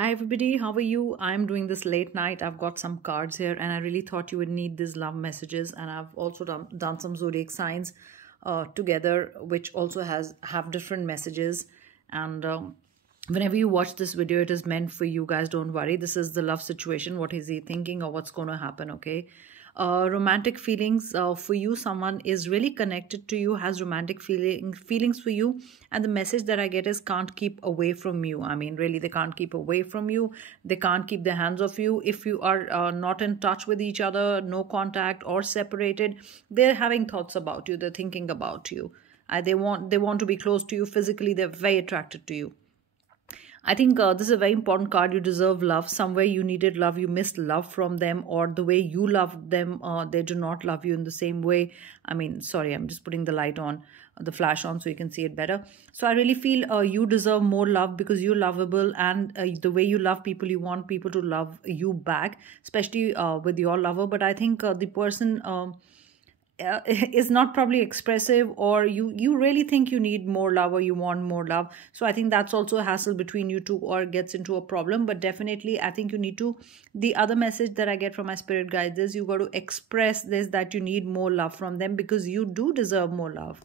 Hi everybody, how are you? I'm doing this late night. I've got some cards here and I really thought you would need these love messages, and I've also done some zodiac signs together, which also have different messages. And whenever you watch this video, it is meant for you guys. Don't worry. This is the love situation. What is he thinking or what's going to happen, okay? Romantic feelings for you. Someone is really connected to you, has romantic feelings for you, and the message that I get is can't keep away from you. I mean, really, they can't keep away from you. They can't keep their hands off you. If you are not in touch with each other, no contact or separated, they're having thoughts about you. They're thinking about you. They want to be close to you physically. They're very attracted to you. I think this is a very important card. You deserve love. Somewhere you needed love. You missed love from them, or the way you loved them, they do not love you in the same way. I mean, sorry, I'm just putting the light on, the flash on so you can see it better. So I really feel you deserve more love because you're lovable, and the way you love people, you want people to love you back, especially with your lover. But I think the person is not probably expressive, or you really think you need more love or you want more love. So I think that's also a hassle between you two, or gets into a problem. But definitely I think you need to, the other message that I get from my spirit guides is you got to express this, that you need more love from them because you do deserve more love.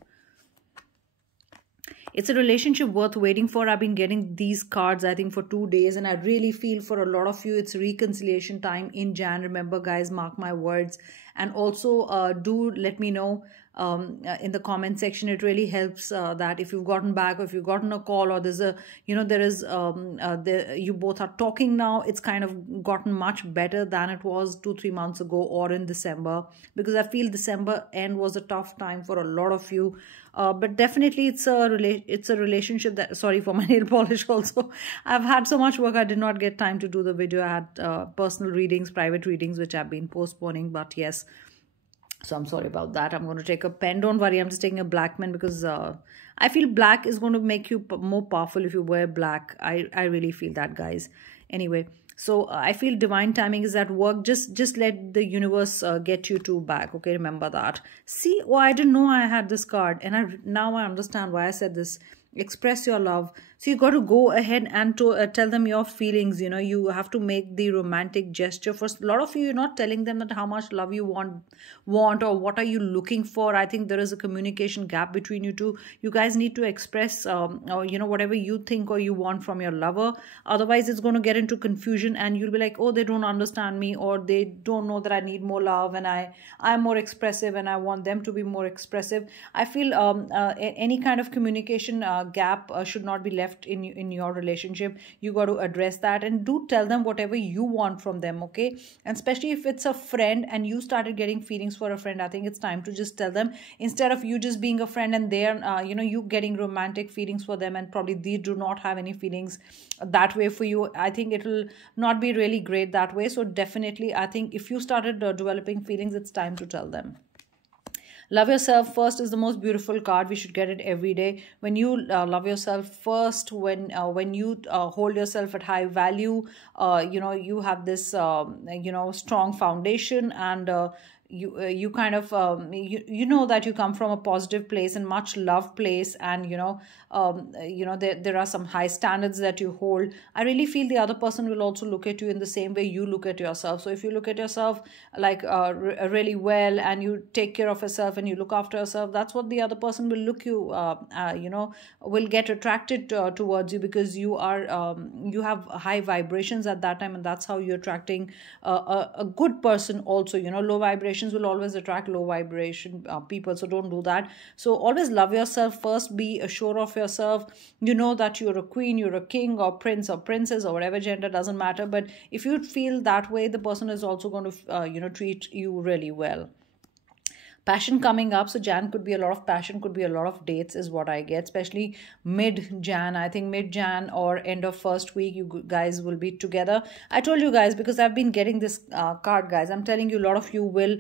It's a relationship worth waiting for. I've been getting these cards, I think, for 2 days. And I really feel for a lot of you, it's reconciliation time in Jan. Remember, guys, mark my words. And also do let me know in the comment section. It really helps that if you've gotten back, or if you've gotten a call, or there's a, there is, you both are talking now. It's kind of gotten much better than it was 2-3 months ago or in December. Because I feel December end was a tough time for a lot of you. But definitely it's a relationship that, sorry for my nail polish also. I've had so much work, I did not get time to do the video. I had personal readings, private readings, which I've been postponing, but yes. So I'm sorry about that. I'm going to take a pen. Don't worry, I'm just taking a black pen because I feel black is going to make you more powerful if you wear black. I really feel that, guys. Anyway, so I feel divine timing is at work. Just let the universe get you two back. Okay, remember that. See, oh, I didn't know I had this card, and now I understand why I said this. Express your love. So you got to go ahead and tell them your feelings. You have to make the romantic gesture. For a lot of you, you're not telling them that how much love you want or what are you looking for. I think there is a communication gap between you two. You guys need to express or whatever you think or you want from your lover. Otherwise it's going to get into confusion, and you'll be like, oh, they don't understand me, or they don't know that I need more love, and I'm more expressive and I want them to be more expressive. I feel any kind of communication gap should not be left in your relationship. You got to address that, and do tell them whatever you want from them, okay? And especially if it's a friend and you started getting feelings for a friend, I think it's time to just tell them, instead of you just being a friend and they're you getting romantic feelings for them, and probably they do not have any feelings that way for you. I think it'll not be really great that way. So definitely I think if you started developing feelings, it's time to tell them. Love yourself first is the most beautiful card. We should get it every day. When you love yourself first, when you hold yourself at high value, you have this strong foundation, and you kind of you know that you come from a positive place and much love place, and there are some high standards that you hold. I really feel the other person will also look at you in the same way you look at yourself. So if you look at yourself like really well, and you take care of yourself and you look after yourself, that's what the other person will look you will get attracted towards you, because you are you have high vibrations at that time, and that's how you're attracting a good person also. Low vibrations will always attract low vibration people, so don't do that. So always love yourself first. Be assured of yourself. You know that you're a queen, you're a king, or prince or princess, or whatever gender, doesn't matter. But if you feel that way, the person is also going to treat you really well. Passion coming up. So Jan could be a lot of passion, could be a lot of dates is what I get, especially mid-Jan. I think mid-Jan or end of first week, you guys will be together. I told you guys, because I've been getting this card, guys. I'm telling you, a lot of you will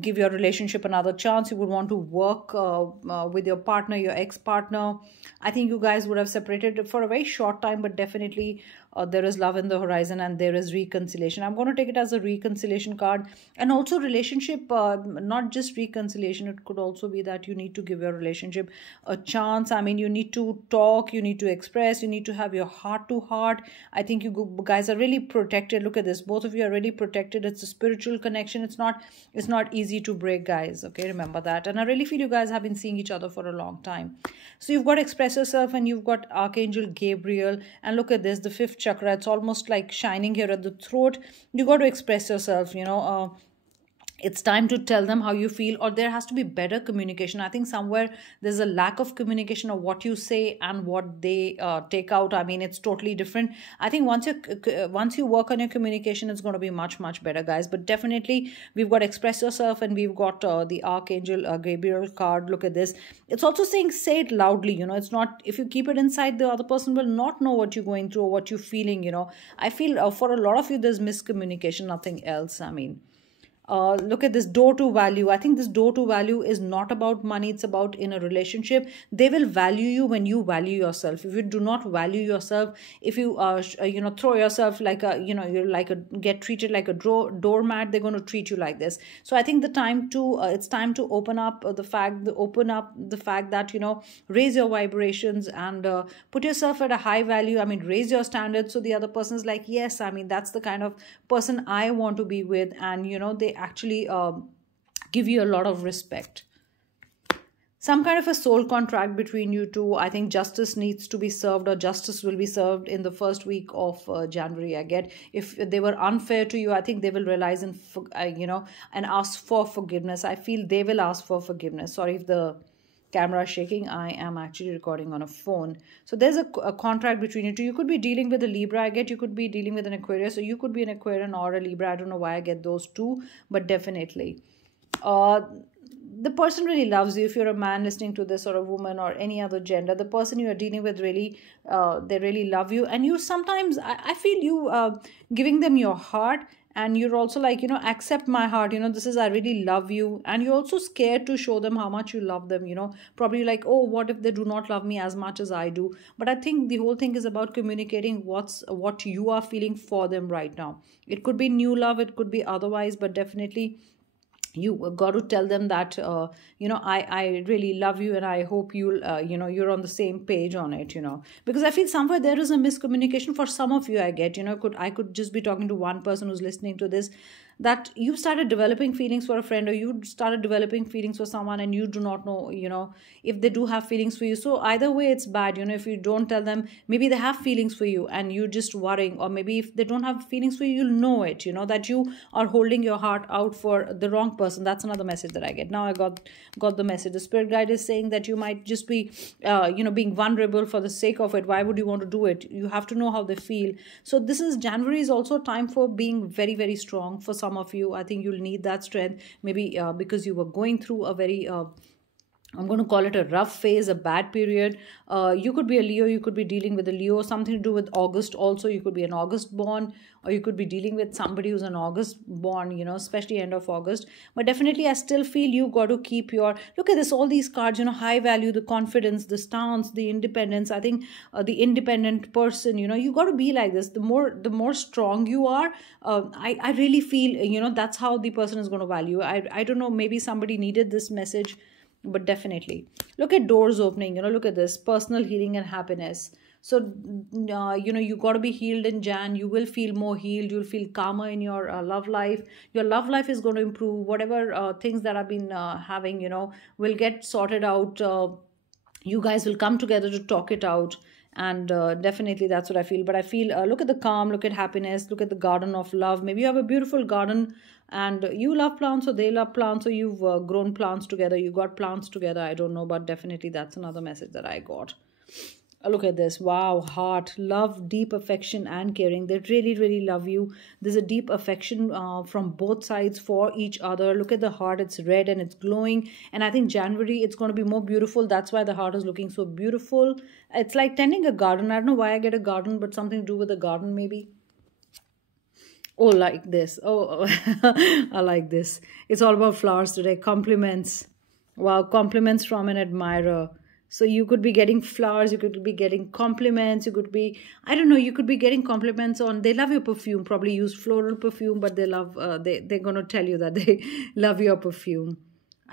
give your relationship another chance. You would want to work with your partner, your ex-partner. I think you guys would have separated for a very short time, but definitely there is love in the horizon, and there is reconciliation. I'm going to take it as a reconciliation card. And also relationship, not just reconciliation. It could also be that you need to give your relationship a chance. I mean, you need to talk, you need to express, you need to have your heart to heart. I think you guys are really protected. Look at this, both of you are really protected. It's a spiritual connection. It's not easy to break, guys. Okay, remember that. And I really feel you guys have been seeing each other for a long time. So you've got to express yourself, and you've got Archangel Gabriel. And look at this, the fifth chakra, it's almost like shining here at the throat. You got to express yourself, it's time to tell them how you feel, or there has to be better communication. I think somewhere there's a lack of communication of what you say and what they take out. I mean, it's totally different. I think once you work on your communication, it's going to be much, much better, guys. But definitely we've got express yourself, and we've got the Archangel Gabriel card. Look at this. It's also saying say it loudly. It's not, if you keep it inside, the other person will not know what you're going through or what you're feeling. I feel for a lot of you there's miscommunication, nothing else. I mean, look at this door to value. I think this door to value is not about money. It's about in a relationship. They will value you when you value yourself. If you do not value yourself, if you throw yourself like get treated like a doormat, they're going to treat you like this. So I think it's time to open up the fact that raise your vibrations and put yourself at a high value. I mean, raise your standards, so the other person is like, yes, I mean, that's the kind of person I want to be with. And they actually give you a lot of respect. Some kind of a soul contract between you two. I think justice needs to be served, or justice will be served in the first week of January. I get, if they were unfair to you, I think they will realize and ask for forgiveness. I feel they will ask for forgiveness. Sorry if the camera is shaking. I am actually recording on a phone. So there's a contract between you two. You could be dealing with a Libra, I get. You could be dealing with an Aquarius. So you could be an Aquarian or a Libra. I don't know why I get those two, but definitely. The person really loves you. If you're a man listening to this, or a woman, or any other gender, the person you are dealing with really, they really love you. And you sometimes, I feel you giving them your heart. And you're also like, accept my heart, this is, I really love you. And you're also scared to show them how much you love them, probably like, oh, what if they do not love me as much as I do? But I think the whole thing is about communicating what you are feeling for them right now. It could be new love, it could be otherwise, but definitely you got to tell them that I really love you, and I hope you'll you're on the same page on it, because I feel somewhere there is a miscommunication for some of you. I get, I could just be talking to one person who's listening to this, that you started developing feelings for a friend, or you started developing feelings for someone, and you do not know if they do have feelings for you. So either way it's bad. If you don't tell them, maybe they have feelings for you and you're just worrying, or maybe if they don't have feelings for you, you'll know it, that you are holding your heart out for the wrong person. That's another message that I get. Now I got the message. The spirit guide is saying that you might just be being vulnerable for the sake of it. Why would you want to do it? You have to know how they feel. So this is, January is also a time for being very, very strong. For some of you, I think you'll need that strength, maybe because you were going through a very I'm going to call it a rough phase, a bad period. You could be a Leo, you could be dealing with a Leo, something to do with August also. You could be an August born, or you could be dealing with somebody who's an August born, especially end of August. But definitely I still feel you got to keep your, look at this, all these cards, high value, the confidence, the stance, the independence. I think the independent person, you got to be like this. The more strong you are, I really feel, that's how the person is going to value. I don't know, maybe somebody needed this message. But definitely look at doors opening, look at this, personal healing and happiness. So you got to be healed in Jan. You will feel more healed, you'll feel calmer in your love life. Your love life is going to improve. Whatever things that I've been having will get sorted out. You guys will come together to talk it out. And definitely that's what I feel. But I feel look at the calm, look at happiness, look at the garden of love. Maybe you have a beautiful garden and you love plants, or they love plants, or you've grown plants together, you got plants together. I don't know, but definitely that's another message that I got. Look at this. Wow. Heart, love, deep affection and caring. They really, really love you. There's a deep affection from both sides for each other. Look at the heart. It's red and it's glowing. And I think January, it's going to be more beautiful. That's why the heart is looking so beautiful. It's like tending a garden. I don't know why I get a garden, but something to do with a garden maybe. Oh, like this. Oh, I like this. It's all about flowers today. Compliments. Wow. Compliments from an admirer. So you could be getting flowers, you could be getting compliments, you could be, I don't know, you could be getting compliments on, they love your perfume, probably use floral perfume, but they love, they're going to tell you that they love your perfume.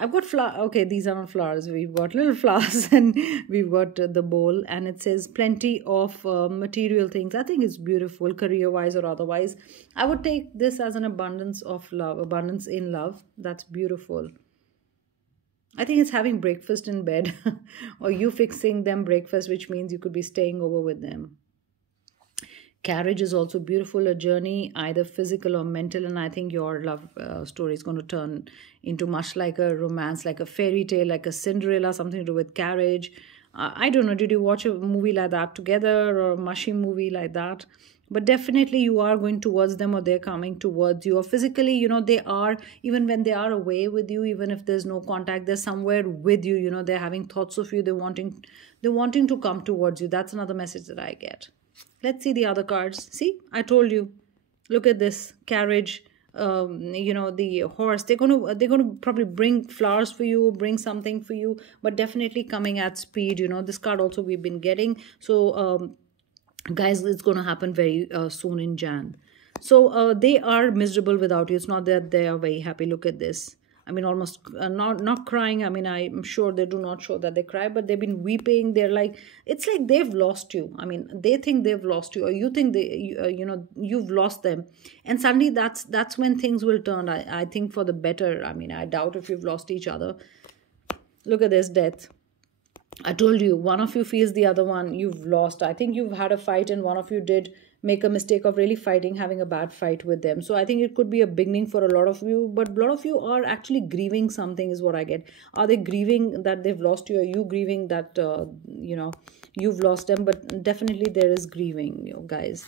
I've got flower. Okay, these are not flowers. We've got little flowers and we've got the bowl, and it says plenty of material things. I think it's beautiful, career-wise or otherwise. I would take this as an abundance of love, abundance in love. That's beautiful. I think it's having breakfast in bed or you fixing them breakfast, which means you could be staying over with them. Carriage is also beautiful, a journey, either physical or mental. And I think your love story is going to turn into much like a romance, like a fairy tale, like a Cinderella, something to do with carriage. I don't know, did you watch a movie like that together, or a mushy movie like that? But definitely you are going towards them, or they're coming towards you, or physically, you know, they are, even when they are away with you, even if there's no contact, they're somewhere with you, you know, they're having thoughts of you, they're wanting to come towards you. That's another message that I get. Let's see the other cards. See, I told you. Look at this carriage. You know, the horse. They're gonna probably bring flowers for you, bring something for you, but definitely coming at speed. You know, this card also we've been getting. So, guys, it's gonna happen very soon in Jan. So they are miserable without you. It's not that they are very happy. Look at this. I mean, almost not crying. I mean, I'm sure they do not show that they cry, but they've been weeping. They're like, it's like they've lost you. I mean, they think they've lost you, or you think you know, you've lost them. And suddenly that's when things will turn, I think, for the better. I mean, I doubt if you've lost each other. Look at this, death. I told you, one of you feels the other one you've lost. I think you've had a fight and one of you did make a mistake of really fighting, having a bad fight with them. So I think it could be a beginning for a lot of you, but a lot of you are actually grieving something is what I get. Are they grieving that they've lost you? Are you grieving that, you know, you've lost them? But definitely there is grieving, you know, guys.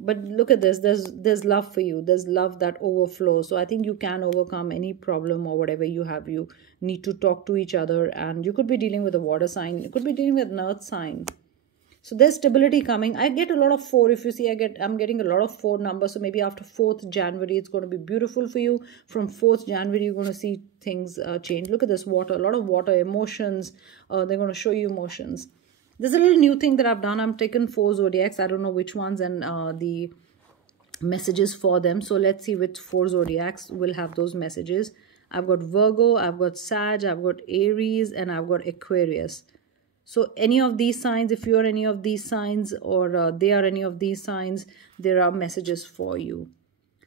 But look at this, there's love for you, there's love that overflows. So I think you can overcome any problem or whatever you have. You need to talk to each other, and you could be dealing with a water sign, you could be dealing with an earth sign. So there's stability coming. I get a lot of 4. If you see, I'm getting a lot of 4 numbers. So maybe after 4th January, it's going to be beautiful for you. From 4th January, you're going to see things change. Look at this water, a lot of water, emotions. They're going to show you emotions. There's a little new thing that I've done. I've taken 4 zodiacs. I don't know which ones and the messages for them. So let's see which 4 zodiacs will have those messages. I've got Virgo, I've got Sag, I've got Aries, and I've got Aquarius. So any of these signs, if you're any of these signs, or they are any of these signs, there are messages for you.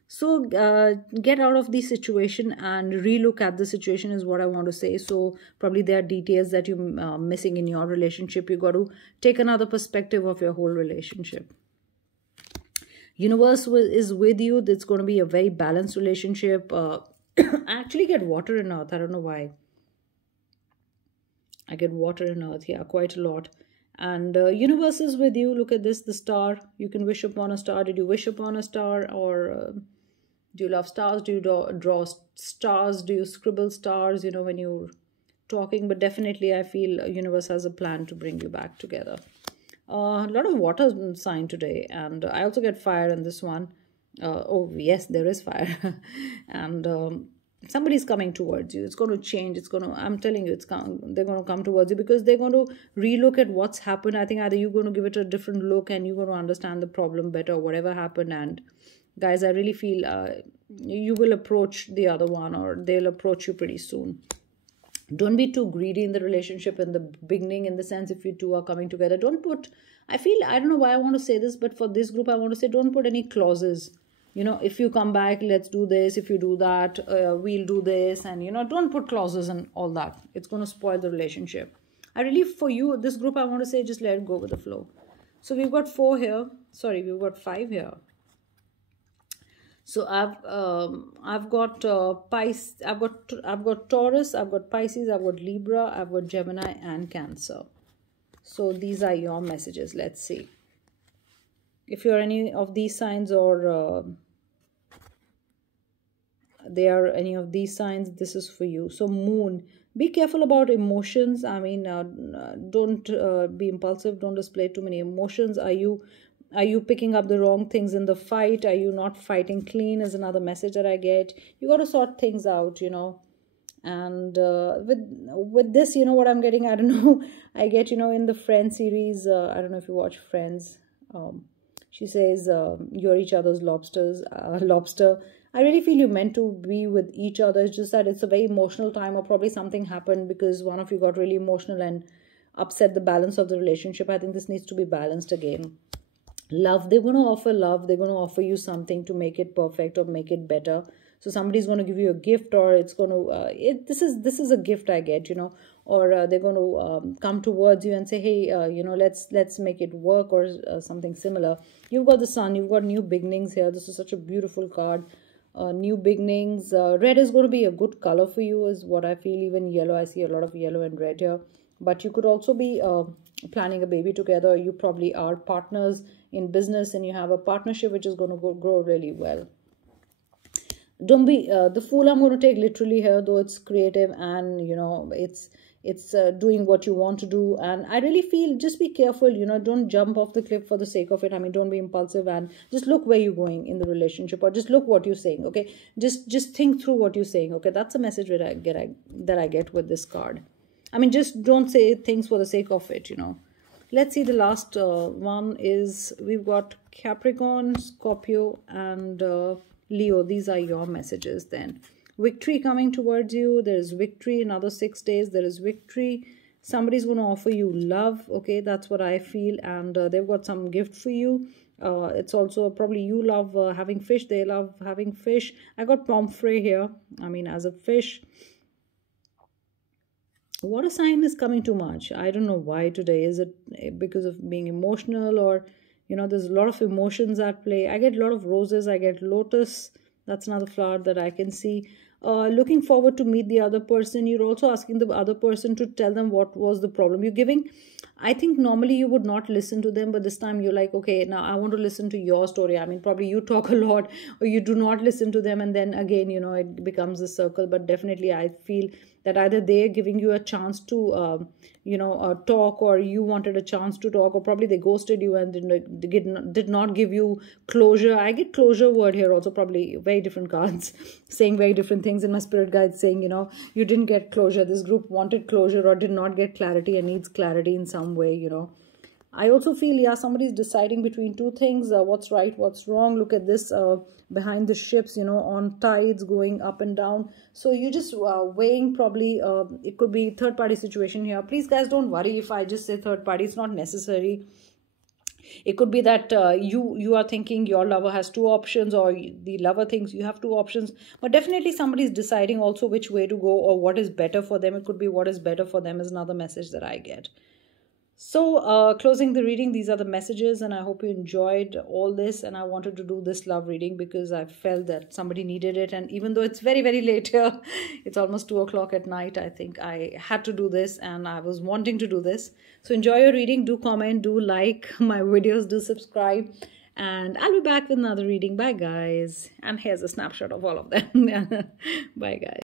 So get out of the situation and relook at the situation is what I want to say. So probably there are details that you're missing in your relationship. You got to take another perspective of your whole relationship. Universe is with you. It's going to be a very balanced relationship. I actually get water and earth. I don't know why. I get water and earth here quite a lot. And universe is with you. Look at this, the star. You can wish upon a star. Did you wish upon a star? Or do you love stars? Do you draw stars? Do you scribble stars, you know, when you're talking? But definitely I feel universe has a plan to bring you back together. A lot of water sign today. And I also get fire in this one. Oh, yes, there is fire. And somebody's coming towards you. It's going to change. It's going to, I'm telling you, they're going to come towards you because they're going to relook at what's happened. I think either you're going to give it a different look and you're going to understand the problem better, whatever happened. And guys, I really feel you will approach the other one, or they'll approach you pretty soon. Don't be too greedy in the relationship in the beginning, in the sense if you two are coming together. Don't put, I don't know why I want to say this, but for this group, I want to say don't put any clauses. You know, if you come back, let's do this. If you do that, we'll do this. And, you know, don't put clauses and all that. It's going to spoil the relationship. I really, for you, this group, I want to say just let it go with the flow. So we've got 4 here. Sorry, we've got 5 here. So I've got Pisces, I've got Taurus, I've got Pisces, I've got Libra, I've got Gemini and Cancer. So these are your messages. Let's see. If you're any of these signs, or they are any of these signs, this is for you. So Moon, be careful about emotions. I mean, don't be impulsive. Don't display too many emotions. Are you picking up the wrong things in the fight? Are you not fighting clean is another message that I get. You got to sort things out, you know. And with this, you know what I'm getting? I don't know. I get, you know, in the Friends series, I don't know if you watch Friends. She says, you're each other's lobster. I really feel you meant to be with each other. It's just that it's a very emotional time, or probably something happened because one of you got really emotional and upset the balance of the relationship. I think this needs to be balanced again. Love, they're going to offer love, they're going to offer you something to make it perfect or make it better. So somebody's going to give you a gift, or it's going to this is a gift I get, or they're going to come towards you and say, hey, let's make it work, or something similar. You've got the sun, you've got new beginnings here. This is such a beautiful card. New beginnings. Red is going to be a good color for you, is what I feel. Even yellow, I see a lot of yellow and red here. But you could also be planning a baby together. You probably are partners in business, and you have a partnership which is going to grow really well. Don't be the fool. I'm going to take literally here, though it's creative, and it's doing what you want to do. And I really feel, just be careful, don't jump off the cliff for the sake of it. I mean, don't be impulsive, and just look where you're going in the relationship, or just look what you're saying. Okay, just think through what you're saying. Okay, that's a message that I get with this card. I mean, just don't say things for the sake of it. Let's see the last one is, we've got Capricorn, Scorpio, and Leo. These are your messages then. Victory coming towards you. There is victory. Another 6 days, there is victory. Somebody's going to offer you love. Okay, that's what I feel. And they've got some gift for you. It's also probably you love having fish. They love having fish. I got pomfret here. I mean, as a fish. Water sign is coming too much. I don't know why today. Is it because of being emotional, or there's a lot of emotions at play? I get a lot of roses. I get lotus. That's another flower that I can see. Looking forward to meet the other person. You're also asking the other person to tell them what was the problem. You're giving, I think normally you would not listen to them, but this time you're like, okay, now I want to listen to your story. I mean, probably you talk a lot, or you do not listen to them, and then again, it becomes a circle. But definitely I feel that either they're giving you a chance to talk, or you wanted a chance to talk, or probably they ghosted you and did not give you closure. I get closure word here also, probably very different cards saying very different things in my spirit guide, saying you didn't get closure. This group wanted closure, or did not get clarity and needs clarity in some way. I also feel, yeah, somebody's deciding between two things, what's right, what's wrong. Look at this behind the ships, on tides going up and down. So you just weighing, probably it could be third party situation here. Please guys, don't worry if I just say third party. It's not necessary. It could be that you are thinking your lover has two options, or the lover thinks you have two options. But definitely somebody's deciding also which way to go, or what is better for them. It could be what is better for them is another message that I get. So closing the reading, these are the messages, and I hope you enjoyed all this. And I wanted to do this love reading because I felt that somebody needed it. And even though it's very, very late here, it's almost 2 o'clock at night, I think I had to do this, and I was wanting to do this. So enjoy your reading. Do comment, do like my videos, do subscribe. And I'll be back with another reading. Bye, guys. And here's a snapshot of all of them. Bye, guys.